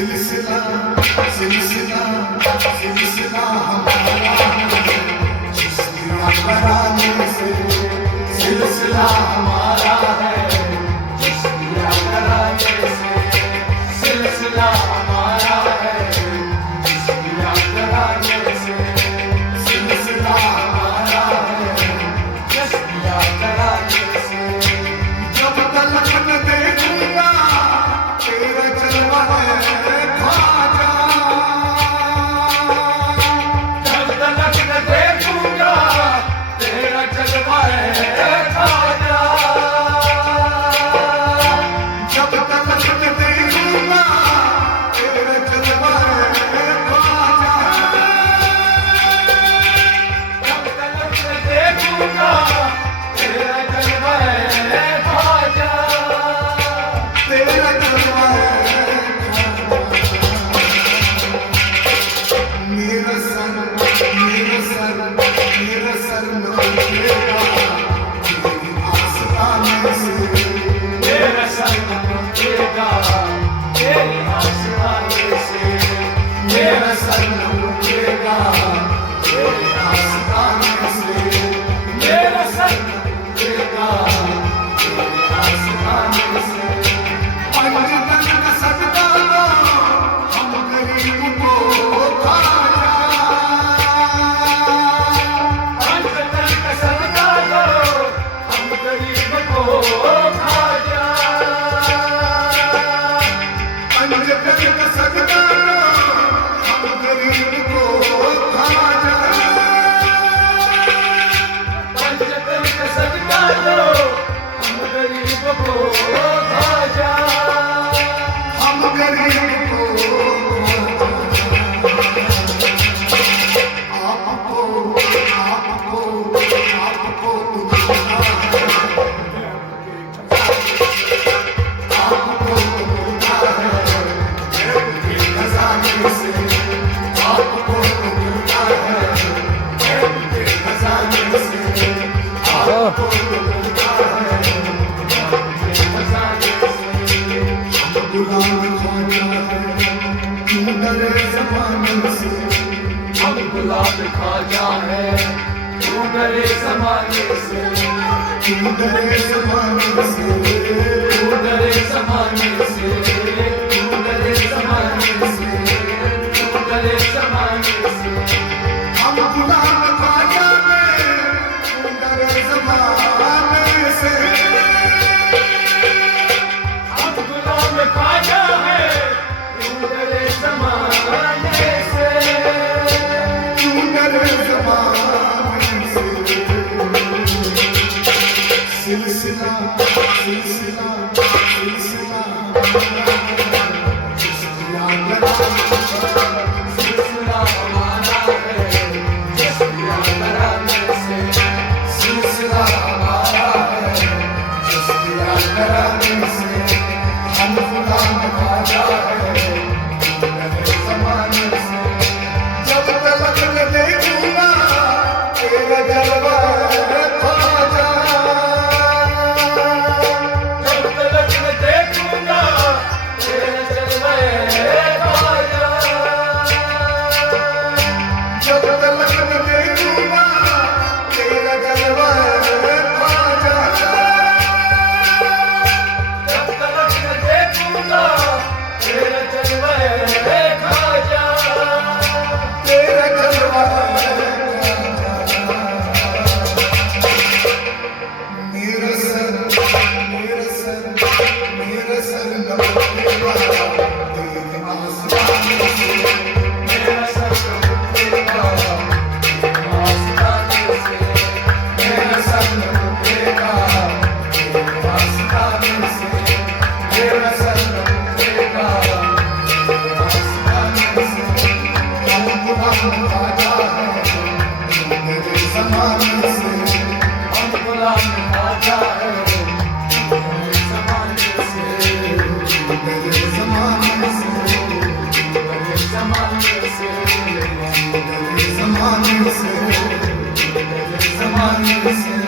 सिलसिला सिलसिला सिलसिला हमारा है, चिश्तिया घराने से सिलसिला हमारा है, चिश्तिया घराने से सिलसिला हमारा है, चिश्तिया घराने से सिलसिला हमारा है, चिश्तिया घराने से। जब तलक न देखूंगा तेरा जलवा है ख्वाजा, जब तलक न देखूंगा तेरा जलवा है ख्वाजा, जब तलक न देखूंगा तेरा जलवा है ख्वाजा, जब तलक न देखूंगा तेरा जलवा है ख्वाजा, तेरा जलवा है मेरा सर मेरा सर मेरा सर न उठेगा तेरी आस्ताने से, मेरा सर न उठेगा तेरी आस्ताने से, मेरा सर न उठेगा तेरी आस्ताने से, मेरा सर न उठेगा तेरी आस्ताने से। पंचतन का सदका दो हम गरीब को ख्वाजा, पंचतन का सदका दो हम गरीब को ख्वाजा, पंचतन का सदका दो हम गरीब को ख्वाजा, पंचतन का सदका दो हम गरीब को ख्वाजा, हम गरीब को आपको आपको आपको आपको मिलता है प्रेम के खजाने से, आपको मिलता है प्रेम के खजाने से, आपको मिलता है प्रेम के खजाने से। हम गुलाम ख्वाजा है क्यों डरे ज़माने से, हम गुलाम ख्वाजा है क्यों डरे ज़माने से, क्यों डरे ज़माने से, क्यों डरे ज़माने से, क्यों डरे ज़माने से, क्यों डरे ज़माने से। हम गुलाम ख्वाजा है क्यों डरे ज़माने से, हम गुलाम ख्वाजा है क्यों डरे ज़माने से, क्यों डरे ज़माने से। सिलसिला सिलसिला सिलसिला चिश्तिया घराने से, सिलसिला हमारा है, चिश्तिया घराने से सिलसिला हमारा है, चिश्तिया घराने से। हम गुलाम ख्वाजा है क्यों डरे ज़माने से, जब तलक न देखूंगा तेरा जलवा है ख्वाजा, जब तलक न देखूंगा तेरा जलवा है ख्वाजा, जब तलक न देखूंगा तेरा जलवा है ख्वाजा, जब तलक न देखूंगा तेरा जलवा है ख्वाजा, तेरा जलवा है ख्वाजा। मेरा सर मेरा सर मेरा सर न उठेगा तेरी आस्ताने से, मेरा सर न उठेगा तेरी आस्ताने से, मेरा सर न उठेगा तेरी आस्ताने से, मेरा सर न उठेगा तेरी आस्ताने से। हम गुलाम ख्वाजा है क्यों डरे ज़माने से, हम गुलाम ख्वाजा है क्यों डरे ज़माने से, क्यों डरे ज़माने से, क्यों डरे ज़माने से, क्यों डरे ज़माने से, क्यों डरे ज़माने से।